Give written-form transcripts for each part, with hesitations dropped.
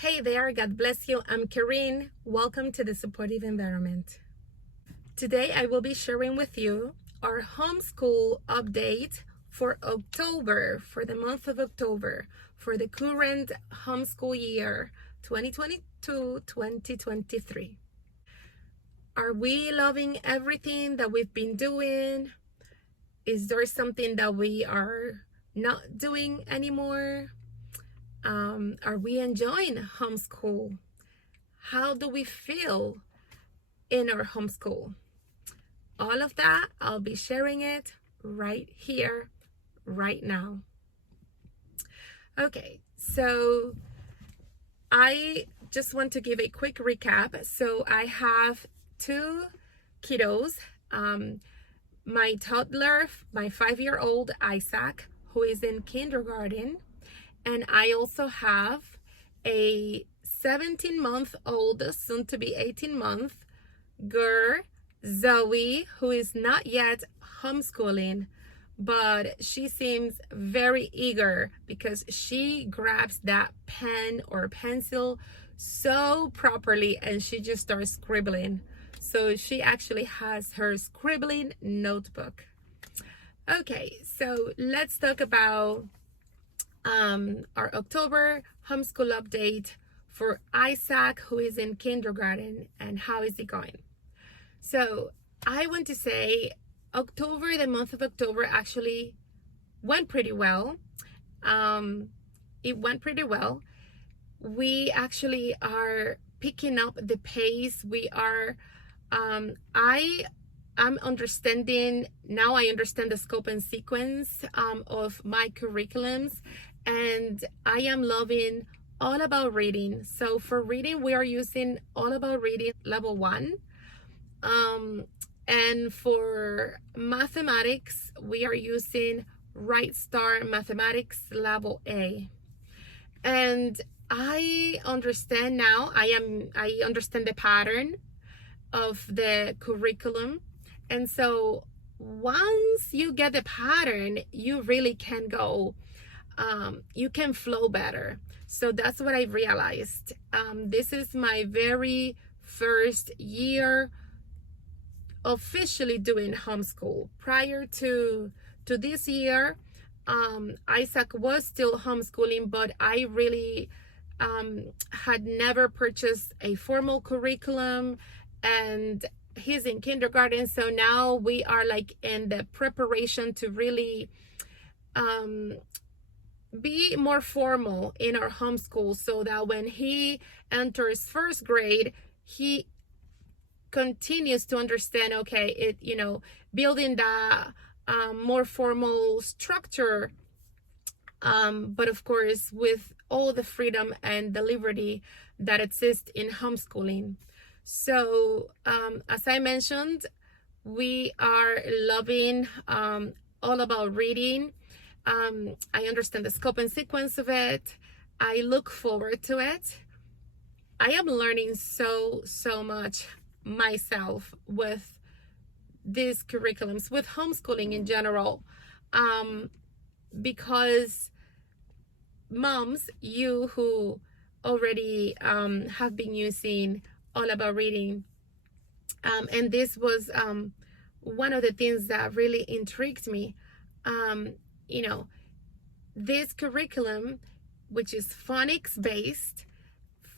Hey there, God bless you. I'm Karine. Welcome to the Supportive Environment. Today I will be sharing with you our homeschool update for October, for the month of October, for the current homeschool year 2022-2023. Are we loving everything that we've been doing? Is there something that we are not doing anymore? Are we enjoying homeschool? How do we feel in our homeschool? All of that, I'll be sharing it right here, right now. Okay, so I just want to give a quick recap. So I have two kiddos. My toddler, my 5-year-old Isaac, who is in kindergarten, and I also have a 17-month-old, soon to be 18-month girl, Zoe, who is not yet homeschooling, but she seems very eager because she grabs that pen or pencil so properly and she just starts scribbling. So she actually has her scribbling notebook. Okay, so let's talk about our October homeschool update for Isaac, who is in kindergarten, and how is it going. So I want to say October, the month of October, actually went pretty well. It went pretty well. We actually are picking up the pace. We are, I'm understanding, now I understand the scope and sequence of my curriculums, and I am loving All About Reading. So for reading, we are using All About Reading Level 1. And for mathematics, we are using Right Star Mathematics Level A. And I understand now, I understand the pattern of the curriculum. And so once you get the pattern, you really can go, you can flow better. So that's what I realized. This is my very first year officially doing homeschool. Prior to this year, Isaac was still homeschooling, but I really had never purchased a formal curriculum, and he's in kindergarten. So now we are like in the preparation to really be more formal in our homeschool, so that when he enters first grade, he continues to understand, okay, building the more formal structure, but of course with all the freedom and the liberty that exists in homeschooling. So as I mentioned, we are loving All About Reading. I understand the scope and sequence of it. I look forward to it. I am learning so much myself with these curriculums, with homeschooling in general, because moms, you who already have been using All About Reading, and this was one of the things that really intrigued me. This curriculum, which is phonics based,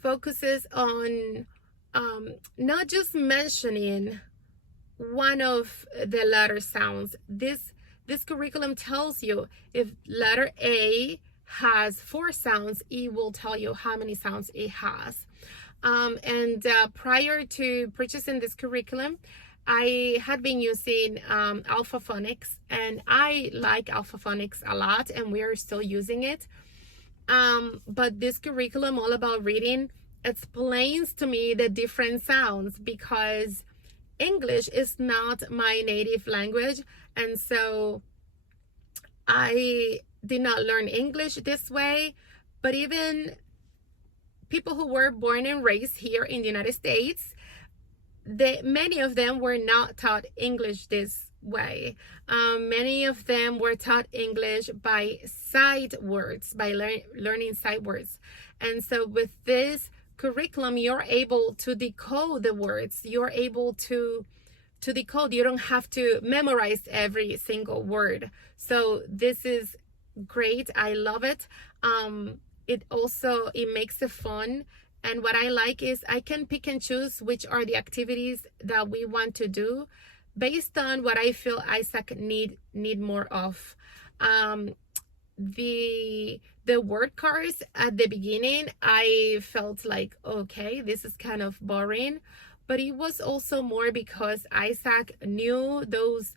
focuses on not just mentioning one of the letter sounds. This curriculum tells you if letter A has 4 sounds, it will tell you how many sounds it has. Prior to purchasing this curriculum, I had been using Alpha Phonics, and I like Alpha Phonics a lot, and we are still using it. But this curriculum, All About Reading, explains to me the different sounds, because English is not my native language, and so I did not learn English this way. But even people who were born and raised here in the United States, many of them were not taught English this way. Many of them were taught English by sight words, by learning sight words. And so with this curriculum, you're able to decode the words. You're able to decode. You don't have to memorize every single word. So this is great. I love it. It makes it fun. And what I like is I can pick and choose which are the activities that we want to do based on what I feel Isaac need more of. The word cards at the beginning, I felt like, okay, this is kind of boring, but it was also more because Isaac knew those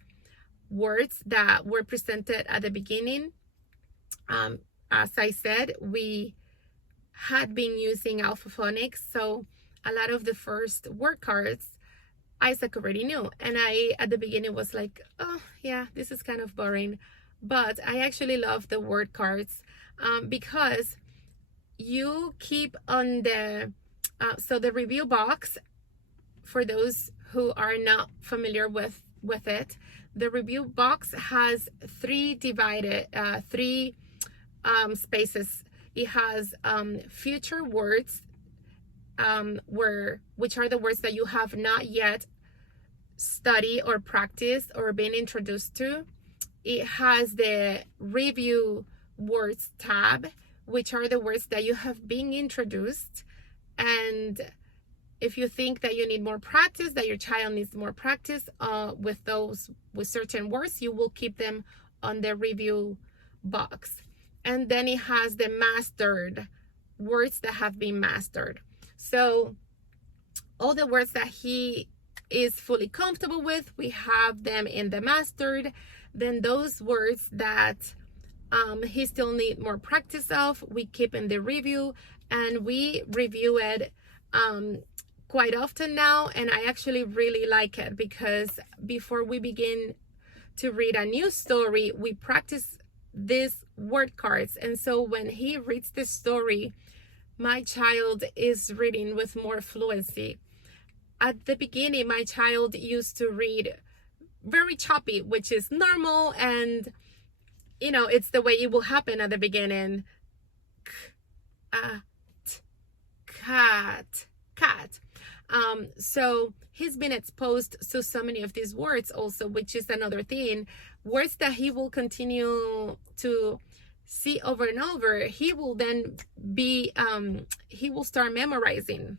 words that were presented at the beginning. As I said, we had been using alphaphonics, so a lot of the first word cards Isaac already knew, and I at the beginning was like, oh yeah, this is kind of boring. But I actually love the word cards because you keep on the so the review box, for those who are not familiar with it, the review box has three spaces. It has future words, which are the words that you have not yet studied or practiced or been introduced to. It has the review words tab, which are the words that you have been introduced. And if you think that you need more practice, that your child needs more practice with certain words, you will keep them on the review box. And then it has the mastered words that have been mastered. So all the words that he is fully comfortable with, we have them in the mastered. Then those words that he still need more practice of, we keep in the review, and we review it quite often now. And I actually really like it because before we begin to read a new story, we practice these word cards. And so when he reads the story, my child is reading with more fluency. At the beginning, my child used to read very choppy, which is normal, and it's the way it will happen at the beginning. Cat. So he's been exposed to so many of these words also, which is another thing. Words that he will continue to see over and over, he will then be he will start memorizing.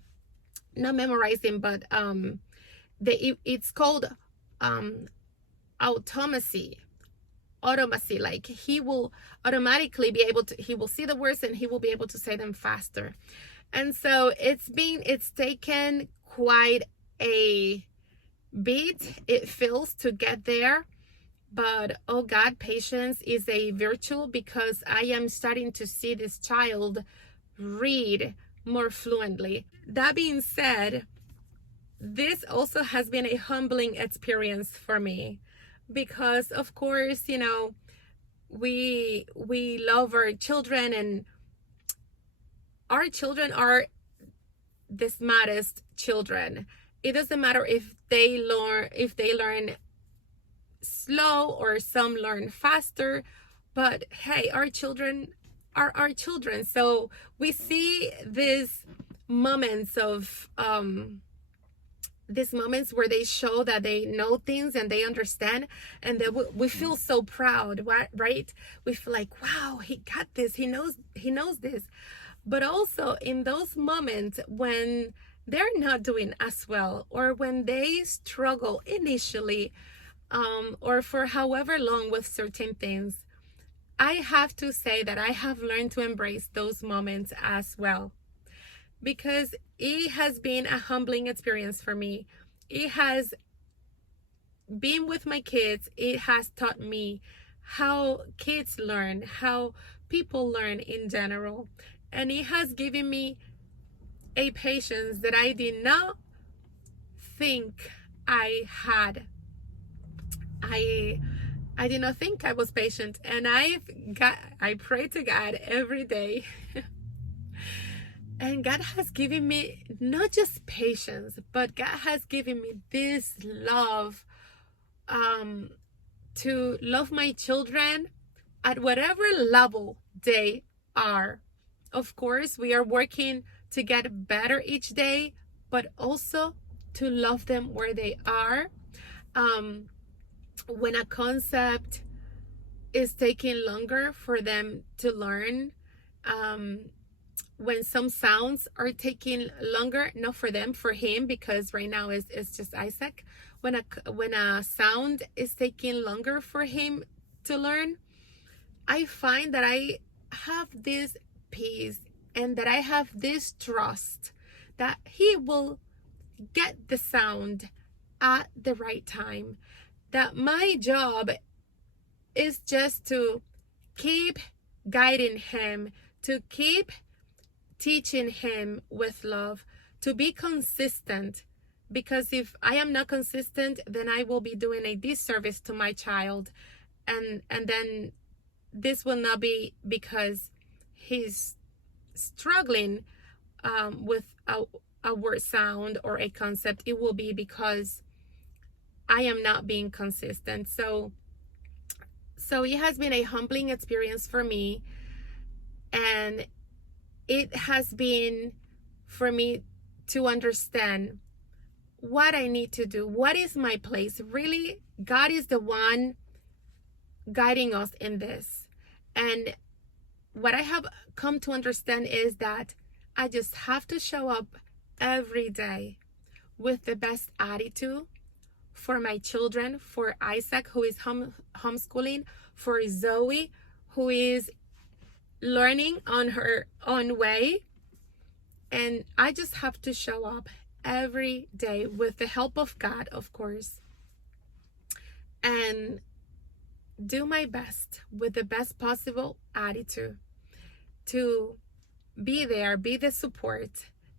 Not memorizing, but it's called automacy. Like he will automatically be able to, he will see the words and he will be able to say them faster. And so it's taken quite a bit, it feels, to get there. But oh God, patience is a virtue, because I am starting to see this child read more fluently. That being said, this also has been a humbling experience for me, because of course, we love our children, and our children are the smartest children. It doesn't matter if they learn slow or some learn faster, but hey, our children are our children. So we see these moments where they show that they know things and they understand, and that we feel so proud, right? We feel like, wow, he got this, he knows this. But also in those moments when they're not doing as well, or when they struggle initially, or for however long with certain things, I have to say that I have learned to embrace those moments as well, because it has been a humbling experience for me. It has been with my kids. It has taught me how kids learn, how people learn in general. And it has given me a patience that I did not think I had. I did not think I was patient, and I pray to God every day. And God has given me not just patience, but God has given me this love to love my children at whatever level they are. Of course, we are working to get better each day, but also to love them where they are. Um, when a concept is taking longer for them to learn, um, when some sounds are taking longer, not for them, for him, because right now it's just Isaac. When a sound is taking longer for him to learn, I find that I have this peace and that I have this trust that he will get the sound at the right time. That my job is just to keep guiding him, to keep teaching him with love, to be consistent. Because if I am not consistent, then I will be doing a disservice to my child. And then this will not be because he's struggling with a word sound or a concept. It will be because I am not being consistent. So it has been a humbling experience for me, and it has been for me to understand what I need to do. What is my place? Really, God is the one guiding us in this. And what I have come to understand is that I just have to show up every day with the best attitude for my children, for Isaac, who is homeschooling, for Zoe, who is learning on her own way. And I just have to show up every day with the help of God, of course, and do my best with the best possible attitude to be there, be the support,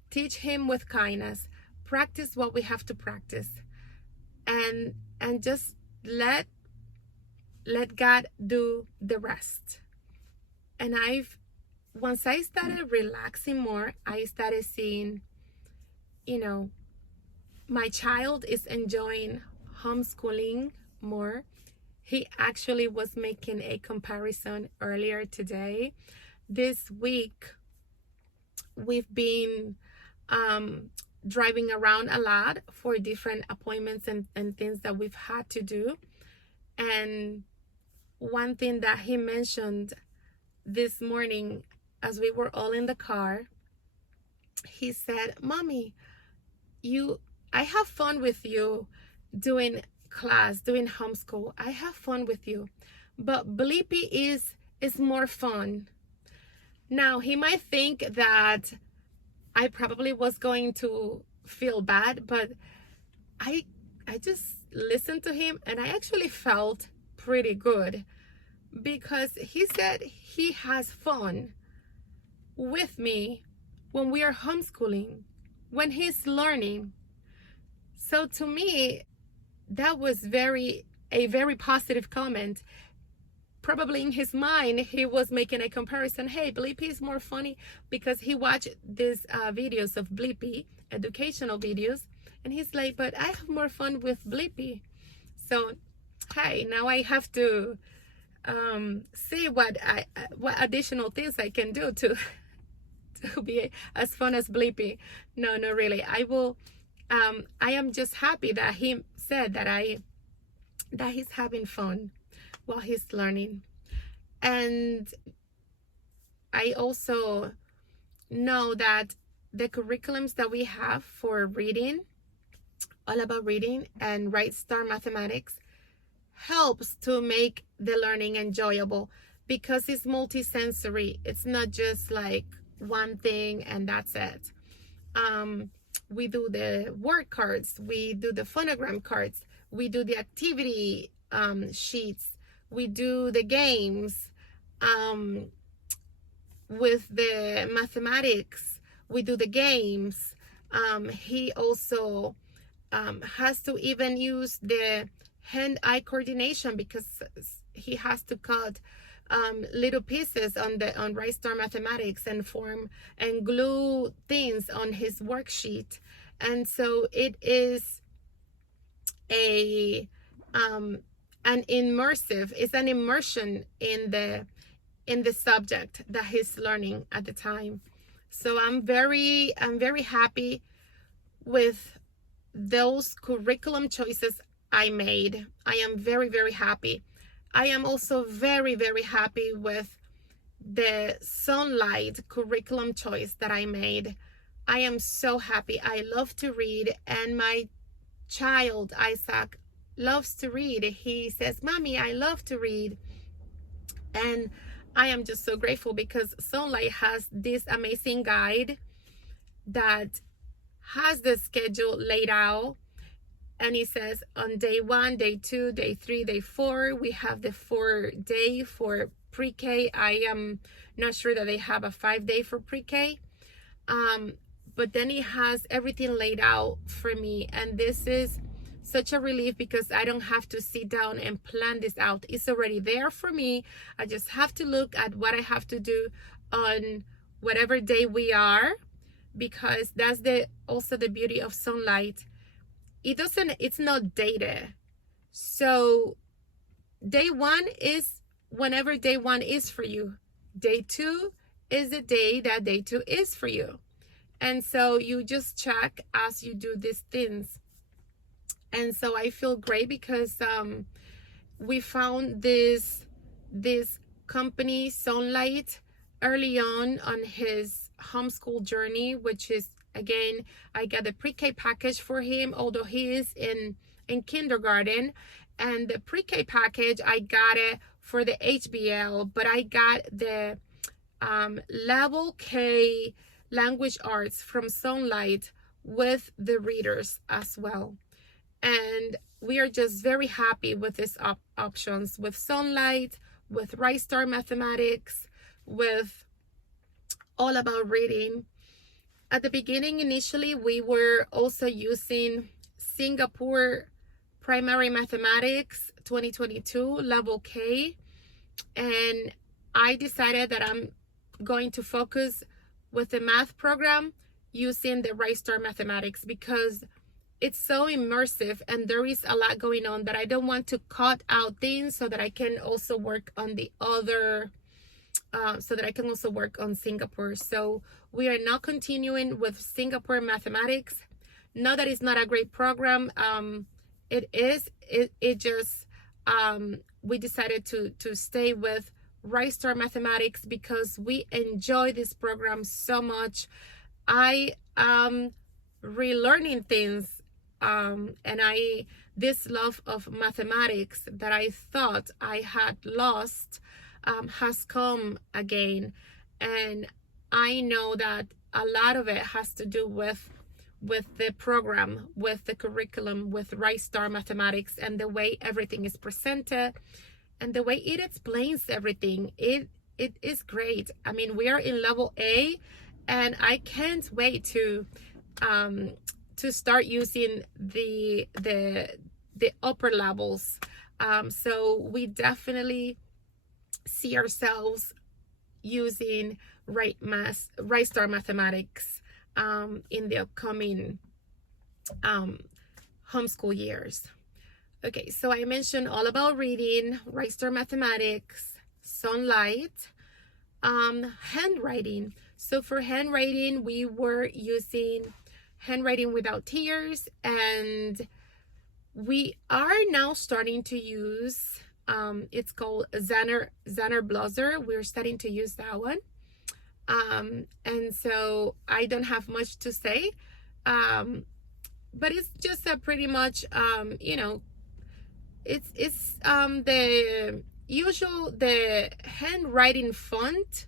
teach him with kindness, practice what we have to practice, and just let God do the rest. And once I started relaxing more, I started seeing, my child is enjoying homeschooling more. He actually was making a comparison earlier today. This week, we've been driving around a lot for different appointments and things that we've had to do. And one thing that he mentioned this morning as we were all in the car, he said, "Mommy, I have fun with you doing class, doing homeschool. I have fun with you, but Blippi is more fun." Now, he might think that I probably was going to feel bad, but I just listened to him, and I actually felt pretty good, because he said he has fun with me when we are homeschooling, when he's learning. So to me, that was a very positive comment. Probably in his mind, he was making a comparison. Hey, Blippi is more funny, because he watched these videos of Blippi, educational videos, and he's like, but I have more fun with Blippi. So, hey, now I have to see what additional things I can do to be as fun as Blippi. No, really. I am just happy that he said that he's having fun while he's learning. And I also know that the curriculums that we have for reading, all about reading and Right Star Mathematics, helps to make the learning enjoyable, because it's multisensory. It's not just like one thing and that's it. We do the word cards, we do the phonogram cards, we do the activity sheets, we do the games. With the mathematics, we do the games. He also has to even use the hand-eye coordination, because he has to cut little pieces on Right Star Mathematics and form and glue things on his worksheet. And so it is an immersion in the in the subject that he's learning at the time. So I'm very happy with those curriculum choices I made. I am very happy. I am also very happy with the Sunlight curriculum choice that I made. I am so happy. I love to read, and my child Isaac loves to read. He says, "Mommy, I love to read." And I am just so grateful because Sunlight has this amazing guide that has the schedule laid out, and it says on day 1, day 2, day 3, day 4, we have the 4-day for pre-K. I am not sure that they have a 5-day for pre-K, but then it has everything laid out for me, and this is such a relief because I don't have to sit down and plan this out. It's already there for me. I just have to look at what I have to do on whatever day we are, because that's also the beauty of Sunlight. It's not dated. So day 1 is whenever day 1 is for you. Day 2 is the day that day 2 is for you. And so you just check as you do these things. And so I feel great because we found this company, Sunlight, early on his homeschool journey, which is, again, I got the pre-K package for him, although he is in kindergarten. And the pre-K package, I got it for the HBL, but I got the level K language arts from Sunlight with the readers as well. And we are just very happy with these options, with Sunlight, with Right Star Mathematics, with All About Reading. At the beginning, initially, we were also using Singapore Primary Mathematics 2022 level K, and I decided that I'm going to focus with the math program using the Right Star Mathematics because it's so immersive and there is a lot going on that I don't want to cut out things so that I can also work on the other, so that I can also work on Singapore. So we are not continuing with Singapore Mathematics. Not that it's not a great program. It is. It just, we decided to stay with Right Star Mathematics because we enjoy this program so much. I am relearning things, and this love of mathematics that I thought I had lost has come again, and I know that a lot of it has to do with the program, with the curriculum, with Right Star Mathematics, and the way everything is presented and the way it explains everything. It is great. I mean, we are in level A, and I can't wait to start using the upper levels. So we definitely see ourselves using Right Star Mathematics in the upcoming homeschool years. Okay, so I mentioned All About Reading, Right Star Mathematics, Sunlight, handwriting. So for handwriting, we were using Handwriting Without Tears, and we are now starting to use, it's called Zanner Blazer. We're starting to use that one. And so I don't have much to say, but it's just a pretty much, it's the usual, the handwriting font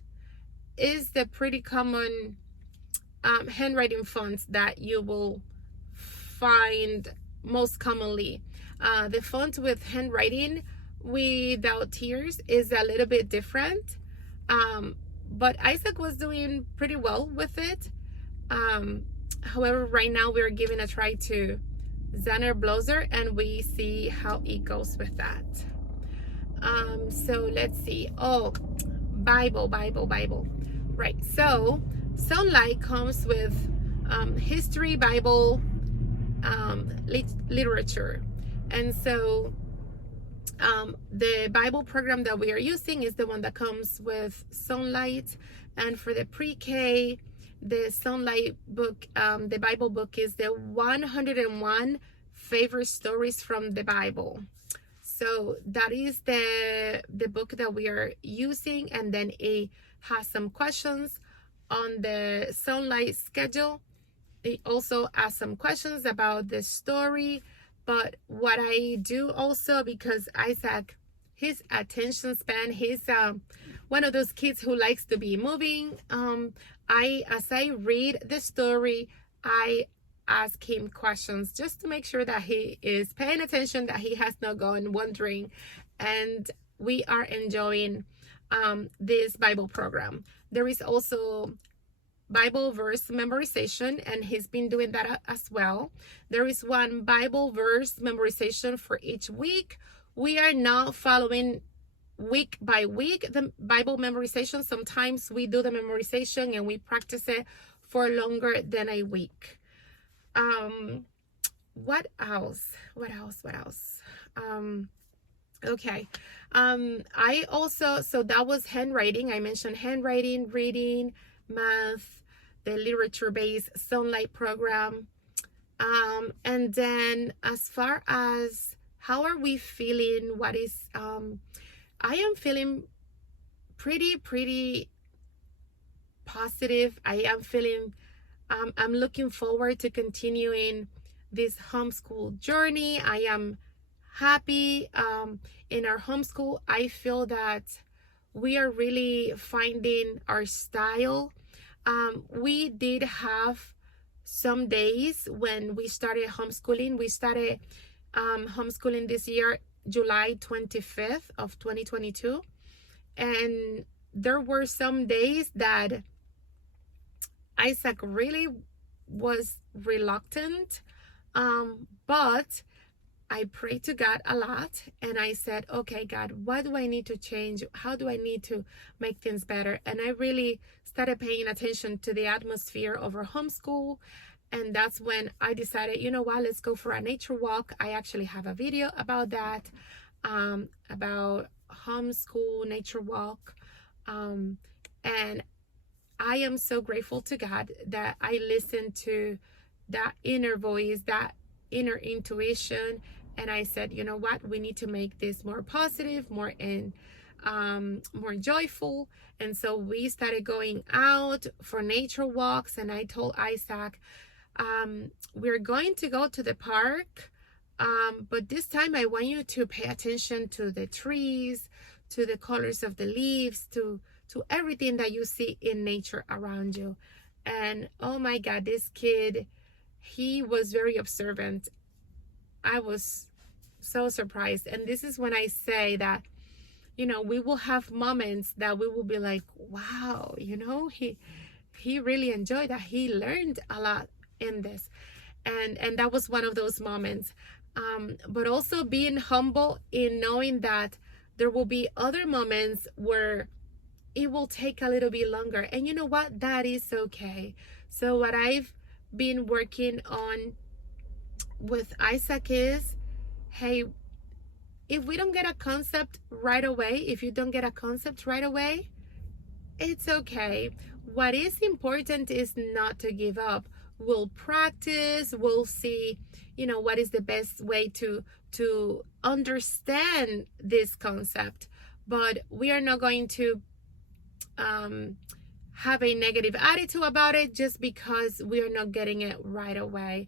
is the pretty common handwriting fonts that you will find most commonly. The font with Handwriting Without Tears is a little bit different, but Isaac was doing pretty well with it. However, right now we're giving a try to Zanner Blazer, and we see how it goes with that. So let's see. Oh, Bible. Right, so Sunlight comes with history, Bible, literature. And so The Bible program that we are using is the one that comes with Sunlight. And for the pre-K, the Sunlight book, the Bible book is the 101 favorite stories from the Bible. So that is the book that we are using, and then it has some questions on the Sunlight schedule. It also asks some questions about the story. But what I do also, because Isaac, his attention span, he's one of those kids who likes to be moving. As I read the story, I ask him questions just to make sure that he is paying attention, that he has not gone wandering, and we are enjoying this Bible program. There is also Bible verse memorization, and he's been doing that as well. There is one Bible verse memorization for each week. We are not following week by week the Bible memorization. Sometimes we do the memorization and we practice it for longer than a week. What else? Okay. I also, so that was handwriting. I mentioned handwriting, reading, math, the literature-based Sunlight program. And then as far as how are we feeling, what is, I am feeling pretty positive. I am feeling, I'm looking forward to continuing this homeschool journey. I am happy in our homeschool. I feel that we are really finding our style. We did have some days when we started homeschooling. We started homeschooling this year, July 25th of 2022. And there were some days that Isaac really was reluctant, but I prayed to God a lot, and I said, okay, God, what do I need to change? How do I need to make things better? And I really started paying attention to the atmosphere of our homeschool. And that's when I decided, you know what, let's go for a nature walk. I actually have a video about that, about homeschool nature walk. And I am so grateful to God that I listened to that inner voice, that inner intuition, and I said, you know what, we need to make this more positive, more joyful. And so we started going out for nature walks, and I told Isaac, we're going to go to the park, but this time I want you to pay attention to the trees, to the colors of the leaves, to everything that you see in nature around you. And oh my God, this kid, he was very observant. I was so surprised. And this is when I say that, you know, we will have moments that we will be like, wow, you know, he really enjoyed that. He learned a lot in this. And that was one of those moments. But also being humble in knowing that there will be other moments where it will take a little bit longer. And you know what? That is okay. So what I've been working on with Isaac is, hey, if we don't get a concept right away, if you don't get a concept right away, it's okay. What is important is not to give up. We'll practice, we'll see, you know, what is the best way to understand this concept. But we are not going to have a negative attitude about it just because we are not getting it right away.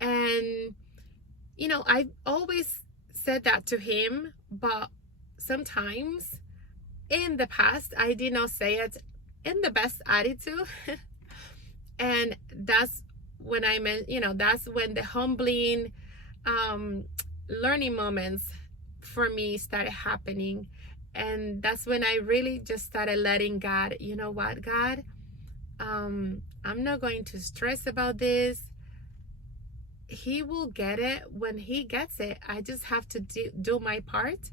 And you know, I've always said that to him, but sometimes in the past I did not say it in the best attitude. And that's when I meant, you know, that's when the humbling learning moments for me started happening. And that's when I really just started letting God, you know what, God, I'm not going to stress about this. He will get it when he gets it. I just have to do my part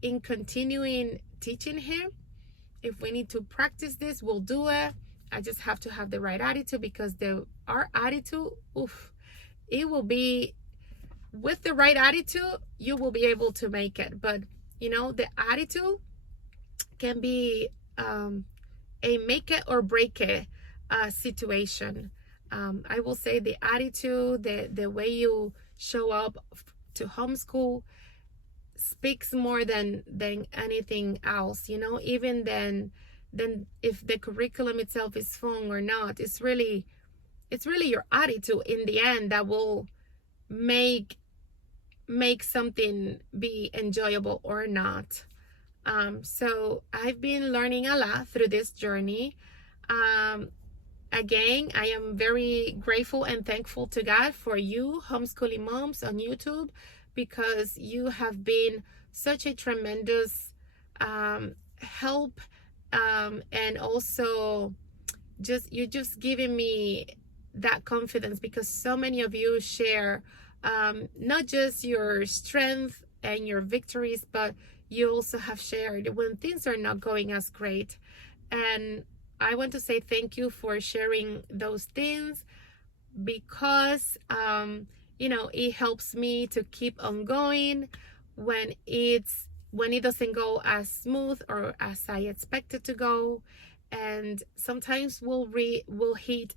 in continuing teaching him. If we need to practice this, we'll do it. I just have to have the right attitude, because our attitude, it will be with the right attitude, you will be able to make it. But the attitude can be a make it or break it situation. I will say the attitude, the way you show up to homeschool speaks more than anything else. Even then if the curriculum itself is fun or not, it's really your attitude in the end that will make something be enjoyable or not. So I've been learning a lot through this journey. Again, I am very grateful and thankful to God for you homeschooling moms on YouTube, because you have been such a tremendous help, and also you're just giving me that confidence, because so many of you share not just your strength and your victories, but you also have shared when things are not going as great. And I want to say thank you for sharing those things, because it helps me to keep on going when it doesn't go as smooth or as I expect it to go. And sometimes we'll hit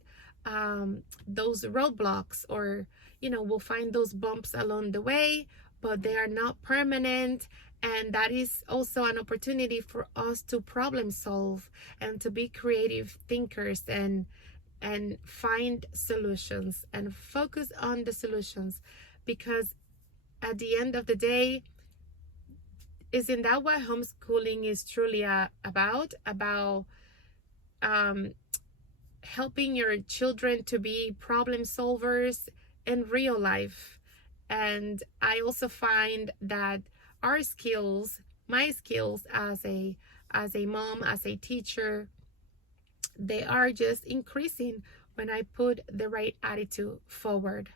those roadblocks, or we'll find those bumps along the way, but they are not permanent. And that is also an opportunity for us to problem solve and to be creative thinkers, and find solutions and focus on the solutions. Because at the end of the day, isn't that what homeschooling is truly about helping your children to be problem solvers in real life? And I also find that our skills, my skills as a mom, as a teacher, they are just increasing when I put the right attitude forward.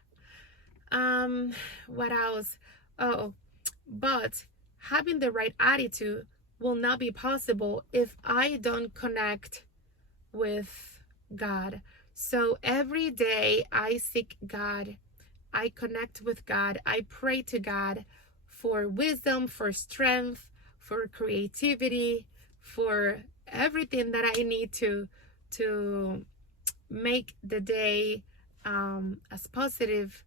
What else? Oh, but having the right attitude will not be possible if I don't connect with God. So every day I seek God, I connect with God, I pray to God for wisdom, for strength, for creativity, for everything that I need to make the day as positive,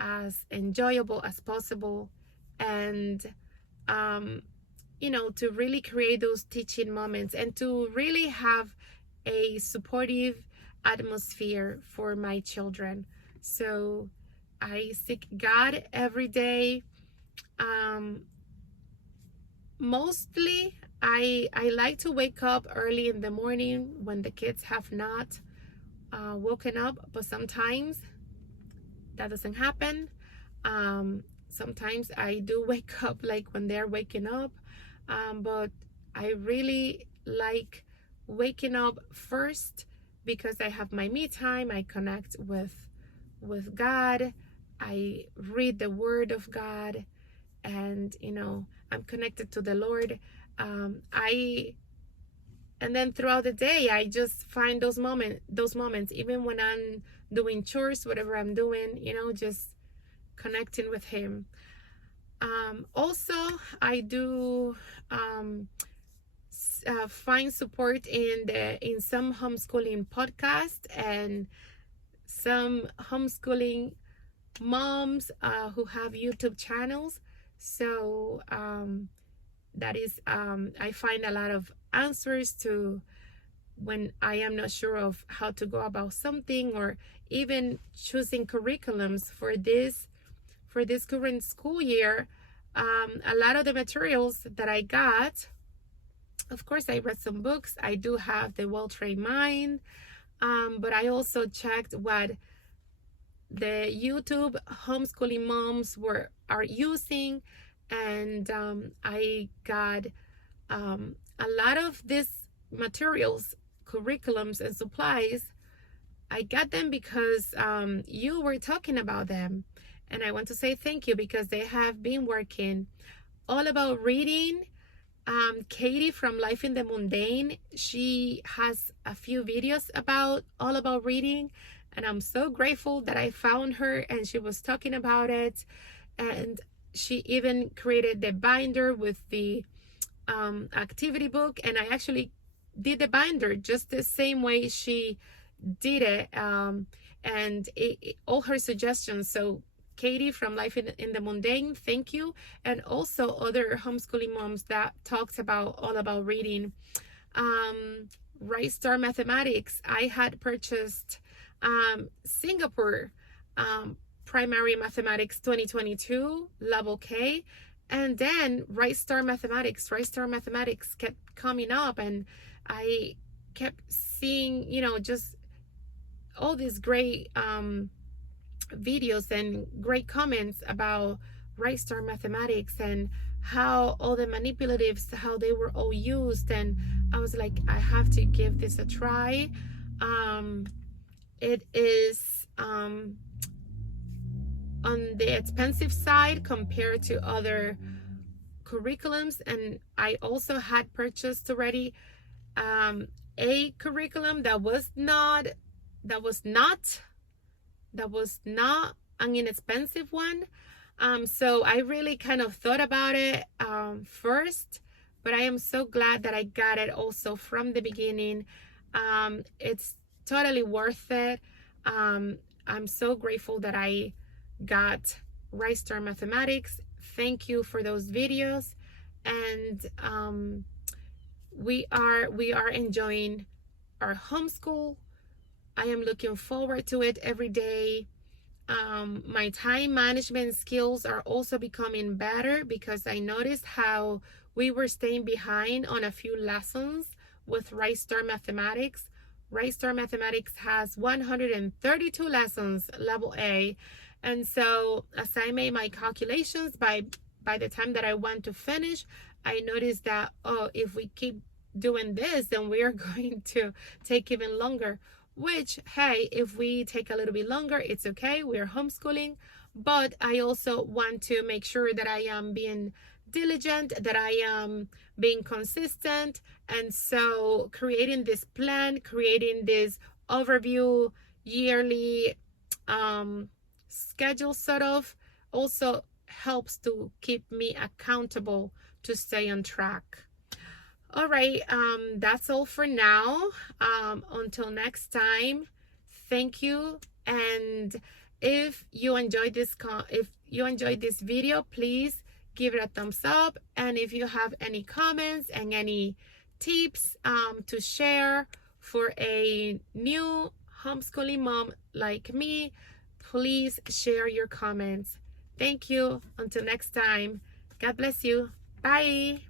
as enjoyable as possible, and to really create those teaching moments, and to really have a supportive atmosphere for my children. So I seek God every day. Mostly I like to wake up early in the morning when the kids have not woken up, but sometimes that doesn't happen. Sometimes I do wake up like when they're waking up, but I really like waking up first, because I have my me time. I connect with God, I read the word of God, and I'm connected to the Lord. And then throughout the day I just find those moments, even when I'm doing chores, whatever I'm doing, just connecting with him. Also, I do find support in some homeschooling podcasts and some homeschooling moms who have YouTube channels. So that is I find a lot of answers to when I am not sure of how to go about something, or even choosing curriculums for this current school year. A lot of the materials that I got, of course I read some books. I do have the Well-Trained Mind, but I also checked what the YouTube homeschooling moms are using, and I got a lot of these materials, curriculums, and supplies. I got them because you were talking about them, and I want to say thank you, because they have been working all about reading. Katie from Life in the Mundane, she has a few videos all about reading, and I'm so grateful that I found her and she was talking about it. and she even created the binder with the activity book, and I actually did the binder just the same way she did it, and all her suggestions. So Katie from Life in the Mundane, thank you. And also other homeschooling moms that talked about all about reading. Right Star Mathematics, I had purchased Singapore Primary Mathematics 2022 Level K, and then Right Star Mathematics kept coming up, and I kept seeing, just all these great videos and great comments about Right Star Mathematics and how all the manipulatives, how they were all used. And I was like, I have to give this a try. It is on the expensive side compared to other curriculums, and I also had purchased already a curriculum that was not an inexpensive one. So I really kind of thought about it first, but I am so glad that I got it also from the beginning. It's totally worth it. I'm so grateful that I got Right Star Mathematics. Thank you for those videos, and we are enjoying our homeschool. I am looking forward to it every day. My time management skills are also becoming better because I noticed how we were staying behind on a few lessons with Right Star Mathematics. Right Star Mathematics has 132 lessons, level A. And so as I made my calculations, by the time that I want to finish, I noticed that, if we keep doing this, then we are going to take even longer. Which, hey, if we take a little bit longer, it's okay. We are homeschooling. But I also want to make sure that I am being diligent, that I am being consistent. And so creating this plan, creating this overview yearly schedule sort of, also helps to keep me accountable to stay on track. All right, that's all for now. Until next time, thank you. And if you enjoyed this video, please give it a thumbs up. And if you have any comments and any tips to share for a new homeschooling mom like me, please share your comments. Thank you. Until next time, God bless you. Bye.